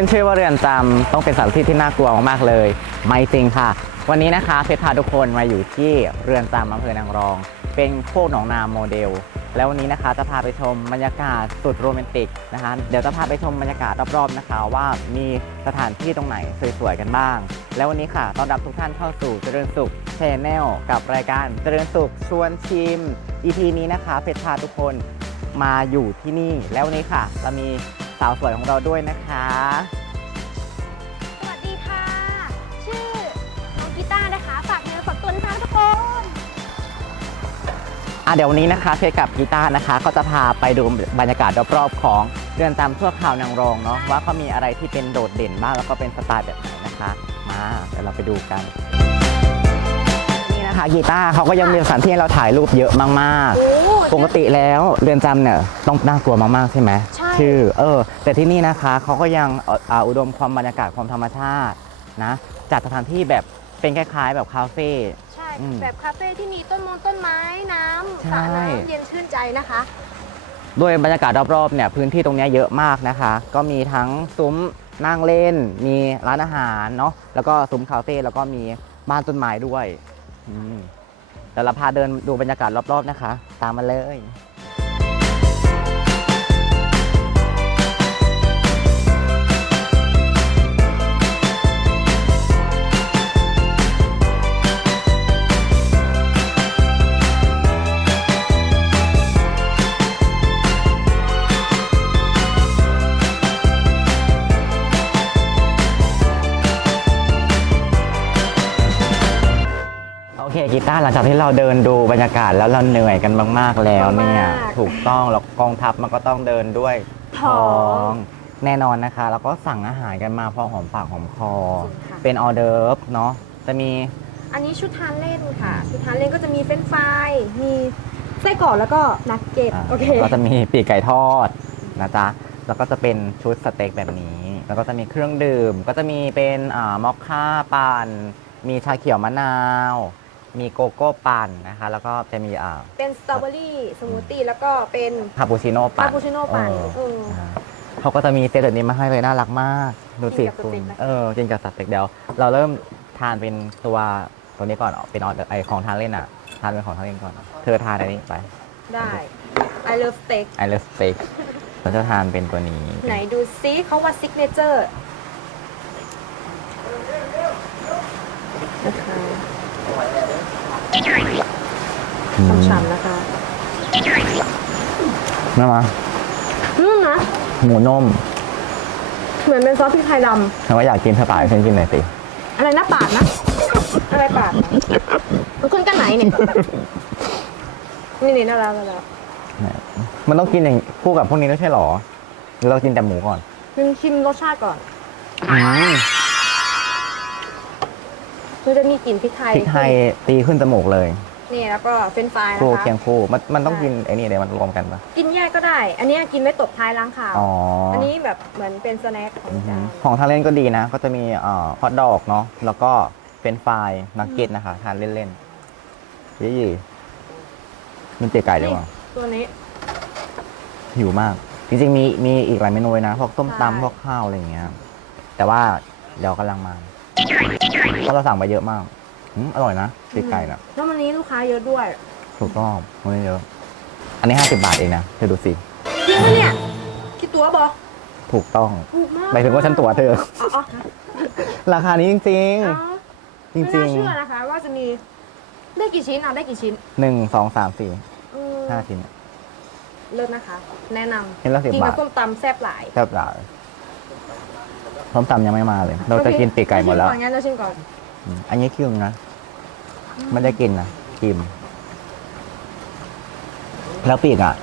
ขึ้นชื่อว่าเรือนจำต้องเป็นสถานที่ที่น่ากลัวมากๆเลย ไม่จริงค่ะ วันนี้นะคะเพชรพาทุกคนมาอยู่ที่เรือนจำอำเภอนางรอง เป็นโคกหนองนาโมเดล แล้ววันนี้นะคะจะพาไปชมบรรยากาศสุดโรแมนติกนะคะ เดี๋ยวจะพาไปชมบรรยากาศรอบๆนะคะ ว่ามีสถานที่ตรงไหนสวยๆกันบ้าง แล้ววันนี้ค่ะต้อนรับทุกท่านเข้าสู่เจริญสุขชแนลกับรายการเจริญสุขชวนชิม EP นี้นะคะเพชรพาทุกคนมาอยู่ที่นี่แล้ววันนี้ค่ะเรามี สาวสวยของเราด้วยนะคะ สวัสดีค่ะ ชื่อน้องกีตาร์นะคะ ฝากเนื้อฝากตัวนะคะทุกคนอะเดี๋ยววันนี้นะคะเพชรกับกีตาร์นะคะ ก็จะพาไปดูบรรยากาศรอบๆของเรือนจำชั่วคราวนางรองเนาะว่าเขามีอะไรที่เป็นโดดเด่นบ้างแล้วก็เป็นสไตล์แบบไหนนะคะ มาเดี๋ยวเราไปดูกันนี่นะคะกีตาร์เขาก็ยังมีสถานที่ให้เราถ่ายรูปเยอะมากโอ้ๆปกติแล้วเรือนจำเนี่ยต้องน่ากลัวมากๆใช่ไหมใช่ชื่อ เออ แต่ที่นี่นะคะเขาก็ยังเอ่ออ่าอุดมความบรรยากาศความธรรมชาตินะ จัดสถานที่แบบเป็นคล้ายๆแบบคาเฟ่ ใช่ อืมแบบคาเฟ่ที่มีต้นมงต้นไม้น้ำใช่สระน้ำเย็นชื่นใจนะคะ ด้วยบรรยากาศรอบๆเนี่ยพื้นที่ตรงเนี้ยเยอะมากนะคะ ก็มีทั้งซุ้มนั่งเล่น มีร้านอาหารเนาะแล้วก็ซุ้มคาเฟ่แล้วก็มีบ้านต้นไม้ด้วยอืมเดี๋ยวเราพาเดินดูบรรยากาศรอบๆนะคะ ตามมาเลย กีตาร์หลังจากที่เราเดินดูบรรยากาศแล้วเราเหนื่อยกันมาก ๆ แล้วเนี่ยมากๆถูกต้องแล้วกองทัพมันก็ต้องเดินด้วยท้องแน่นอนนะคะ แล้วก็สั่งอาหารกันมาพอหอมปากหอมคอ จริงค่ะ เป็นออเดิร์ฟเนาะจะมี อันนี้ชุดทานเล่นค่ะ ชุดทานเล่นก็จะมีเฟรนช์ฟรายมีไส้กรอกแล้วก็นักเก็ตอ่าโอเคก็จะมีปีกไก่ทอดนะจ๊ะ แล้วก็จะเป็นชุดสเต็กแบบนี้ แล้วก็จะมีเครื่องดื่ม ก็จะมีเป็นอ่ามอคค่าปั่น มีชาเขียวมะนาว มีโกโก้ปั่นนะคะ แล้วก็จะมีอ่าเป็นสตรอเบอรี่สมูทตี้แล้วก็เป็นคาปูชิโน่ปั่นคาปูชิโน่ปั่นเออเอออ่าเขาก็จะมีเซตแบบนี้มาให้เลยน่ารักมากดูสิกินกับคุณสเต็กไหม เออกินกับสเต็กเดี๋ยว เราเริ่มทานเป็นตัวตัวนี้ก่อนเป็นออไอของทานเล่นอะ ทานเป็นของทานเล่นก่อน เธอทานอันนี้ไป ได้ I love steak I love steak เราจะทานเป็นตัวนี้ไหนดูซิเขาว่าซิกเนเจอร์นะคะ อืมฉ่ำๆนะคะนั่นมานุ่มนะ หมูนุ่มเหมือนเป็นซอสพริกไทยดฉันว่าอยากกินเธอป่าให้ฉันกินหน่อยสิำอะไรนะปาดนะ อะไรปาดมันขึ้นกันไหนเนี่ย นี่นี่น่ารักน่ารักมันต้องกินอย่างคู่กับพวกนี้ไม่ใช่หรอหรือเรากินแต่หมูก่อนชิมชิมรสชาติก่อน อืม มันจะมีกลิ่นพริกไทยพริกไทยตีขึ้นจมูกเลย นี่แล้วก็เฟรนช์ฟรายนะคู่คะ เคียงคู่มันมันต้องกินไอ้นี่เดี๋ยวมันรวมกันปะกินแยกก็ได้ อันนี้กินไม่ตบท้ายล้างข่าว อ๋ออัอันนี้แบบเหมือนเป็นสแน็คของอือฮึจานของทานเล่นก็ดีนะ ก็จะมีเอ่อฮอทดอกเนาะแล้วก็เป็นไฟรายนักเก็ตนะคะทานเล่นๆยี่ๆมันเตี๋ยไก่ด้วยนี่วะตัวนี้ หิวมาก จริงๆมีมีอีกหลายเมนูเลยนะพวกต้มใช่ ตำพวกข้าวอะไรอย่างเงี้ยแต่ว่าเดี๋ยวกำลังมา เพราะเราสั่งไปเยอะมากอืมอร่อยนะเตี๋ยไก่นะแล้ววันนี้ลูกค้าเยอะด้วยถูกต้องมันไม่เยอะ อันนี้ 50 บาทเองนะเธอดูสิจริงปะเนี่ยคิดตัวบอถูกต้องถูกมากหมายถึงว่าฉันตัวเธอ อ๋ออ๋อราคานี้จริง อ๋อๆ จไม่ริน่าง เชื่อนะคะ ว่าจะมีได้กี่ชิ้นเอาได้กี่ชิ้นๆหนึ่งสองสามสี่อืมห้าชิ้น เลิศนะคะ แนะนชิ้นละำสิบกินบากับทส้มตำแซ่บหลายแซ่บหลายส้มตำยังไม่มาเลย เราจะกินปีกไก่หมดแล้ว เราชิก่อนงั้นเราชิมก่อน อืมอันนี้คิวนะ ไม่ได้กินนะกิมแล้วปีกอะ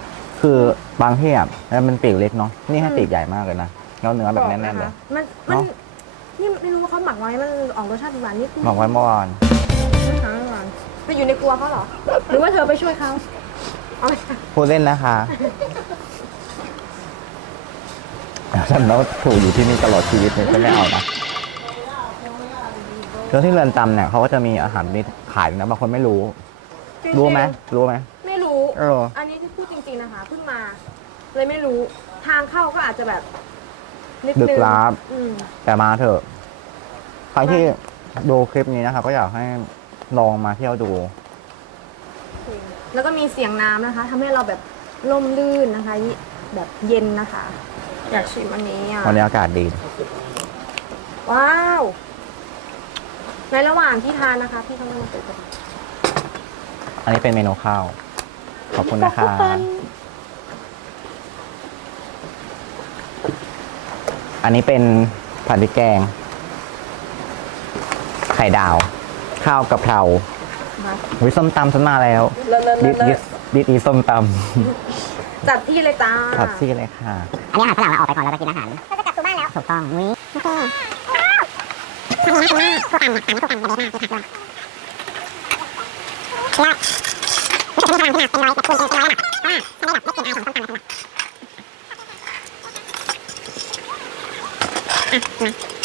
คือบางที่อะมันปีกเล็กเนาะนี่ให้ปีกใหญ่มากเลยนะแล้วเนื้อแบบแน่นๆเลย มันมันเนอะ นี่ไม่รู้ว่าเขาหมักไว้มันออกรสชาติหวานนิดนึงบอกไว้เมื่อวานไม่หวานไม่หวานไปอยู่ในครัวเขาเหรอ หรือว่าเธอไปช่วยเขาเอาไปพูดเล่นนะคะฉันต้องถูกอยู่ที่นี่ตลอดชีวิตเลยฉันไม่เอานะ แล้วที่เรือนจำเนี่ยเขาก็จะมีอาหารนี้ขายด้วยนะบางคนไม่รู้ จงๆรู้ไหมรู้ไหมไม่รู้ เออ อันนี้ที่พูดจริงๆนะคะเพิ่งมา เลยไม่รู้ทางเข้าก็อาจจะแบบนิดดึนึกงลับ อืม แต่มาเถอะ ใครที่ดูคลิปนี้นะคะก็อยากให้ลองมาเที่ยวดู แล้วก็มีเสียงน้ำนะคะทำให้เราแบบร่มรื่นนะคะยิแบบเย็นนะคะ อยากชิมอันนี้อะวันนี้อากาศดี ว้าว ในระหว่างที่ทานนะคะพี่ต้องมาเปิดก่อนอันนี้เป็นเมนูข้าว ขอบคุณนะคะ อันนี้เป็นผัดพริกแกง ไข่ดาว ข้าวกะเพรามาวิส้มตำฉันมาแล้วเลิศเลิศดิเลิดศดิดดิดอีส้มตจัดที่เลยจ้าำครับซี่เลยค่ะ อันนี้อาหารฝรั่งเราออกไปก่อนแล้วเรากินอาหาร เราจะกลับสู่บ้านแล้ว ถูกต้องนุ้ยโอเค มากคือทำด้วยแล้วไม่ใช่ที่ทำที่หนักเป็นร้อยแบบคูณเป็นร้อยหนักอ่าทำได้แบบไม่กินไอของต้มตำเลยอะ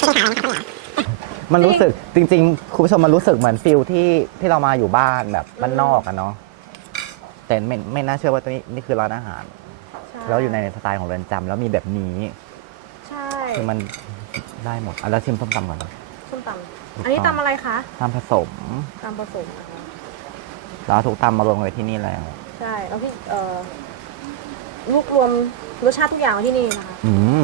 มาที่ขายนะครับพี่หลานมันรู้สึกจริง ๆ คุณผู้ชมมันรู้สึกเหมือนฟิลที่ที่เรามาอยู่บ้านแบบบ้านนอกอะเนาะแต่ไม่ไม่น่าเชื่อว่าตัวนี้นี่คือร้านอาหารใช่แล้วอยู่ในสไตล์ของเรือนจำแล้วมีแบบนี้ ใช่ คือมันได้หมดอะแล้วชิมส้มตำก่อนนะส้ม ตำอันนี้ตำอะไรคะตำผสมตำผสมนะคะแล้วเอาทุกตำมารวมไว้ที่นี่แล้วใช่แล้วพี่เอ่อรวบรวมรสชาติทุกอย่างไว้ที่นี่นะคะอืม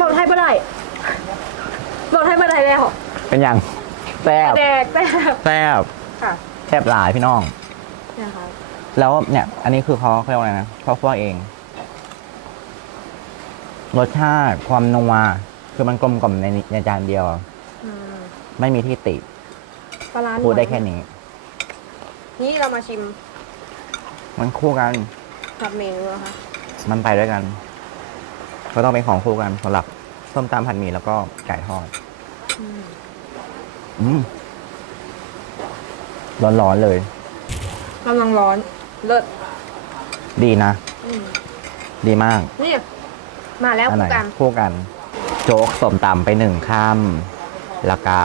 บอกไทยบ่ได้บอกไทยบ่ได้แล้วเป็นยังแซ่บแดกแซ่บแซ่บค่ะแซ่บหลายพี่น้องเนี่ยค่ะแล้วเนี่ย อันนี้คือเขาเขาเรียกว่าอะไรนะเขาคั่วเอง รสชาติความนัวคือมันกลมกล่อมในในจานเดียว อืมไม่มีที่ติปลาร้าพูดได้แค่นี้ นี่เรามาชิมมันคู่กัน กับเมนูนะคะมันไปด้วยกัน ก็ต้องเป็นของคู่กันสำหรับส้มตำผัดหมี่แล้วก็ไก่ทอด อืมอืมร้อนๆเลย กำลังร้อน เลิศดีนะ อืมดีมาก นี่ มาแล้วอันไหนคู่กัน คู่กัน โจ๊กส้มตำไปหนึ่งข้ามแล้วก็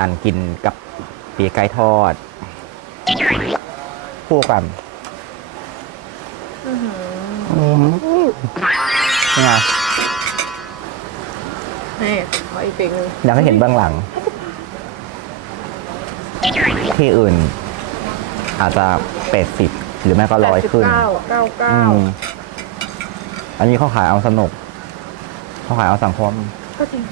อันกินกับปีกไก่ทอด คู่กันอื้อหืออืมนี่ไงนี่ขออีกปีกหนึ่งอยากให้เห็นเบื้องหลัง ที่อื่น อาจจะเป็ดสิบหรือไม่ก็ร้อยขึ้น เก้าเก้าเก้าอืม อันนี้เขาขายเอาสนุก เขาขายเอาสังคม ก็จริง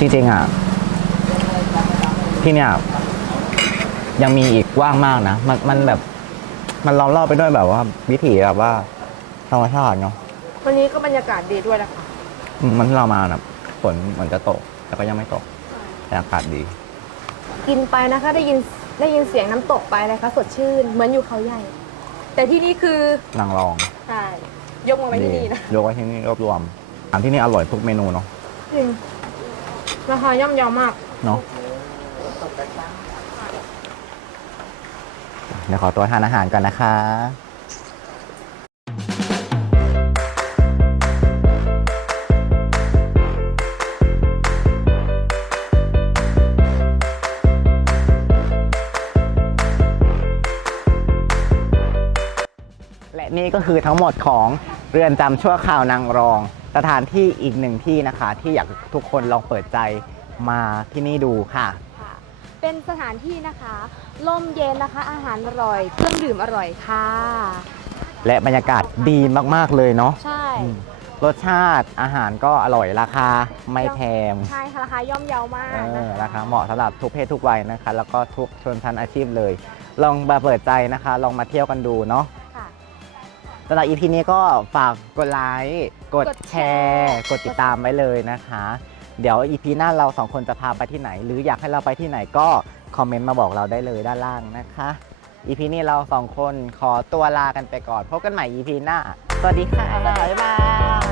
จริงๆอะที่เนี่ยยังมีอีกกว้างมากนะ มันมันแบบ มันล้อมรอบไปด้วยแบบว่า วิถีแบบว่าธรรมชาติเนาะวันนี้ก็บรรยากาศดีด้วยนะคะอืมมันที่เรามานะฝนเหมือนจะตก แต่ก็ยังไม่ตกแต่อากาศดี กินไปนะคะได้ยิน ได้ยินเสียงน้ำตกไปนะคะสดชื่น เหมือนอยู่เขาใหญ่ แต่ที่นี่คือนางรองใช่ยกมาไว้ที่นี่นะยกไว้ที่นี่รวบรวมอาหารที่นี่อร่อยทุกเมนูเนาะจริงราคาย่อมเยาวมากเนาะเดี๋ยวขอตัวทานอาหารก่อนนะคะ คือทั้งหมดของเรือนจำชั่วคราวนางรอง สถานที่อีกหนึ่งที่นะคะ ที่อยากทุกคนลองเปิดใจมาที่นี่ดูค่ะ ค่ะ เป็นสถานที่นะคะลมเย็นนะคะ อาหารอร่อยเครื่องดื่มอร่อยค่ะ และบรรยากาศดีมากๆเลยเนาะใช่ อืมรสชาติอาหารก็อร่อยราคาไม่แพงใช่ค่ะราคาย่อมเยาวมากเอนะอคะราคาเหมาะสำหรับทุกเพศทุกวัยนะคะ แล้วก็ทุกชนชั้นอาชีพเลย ลองมาเปิดใจนะคะ ลองมาเที่ยวกันดูเนาะค่ะ สำหรับ EP นี้ก็ฝากกดไลค์กดกดแชแชร์ร์ กดติดตามไว้เลยนะคะ เดี๋ยว EP หน้าเราสองคนจะพาไปที่ไหน หรืออยากให้เราไปที่ไหนก็คอมเมนต์มาบอกเราได้เลยด้านล่างนะคะ EP นี้เราสองคนขอตัวลากันไปก่อน พบกันใหม่ EP หน้า สวัสดีค่ะบ๊ายบาย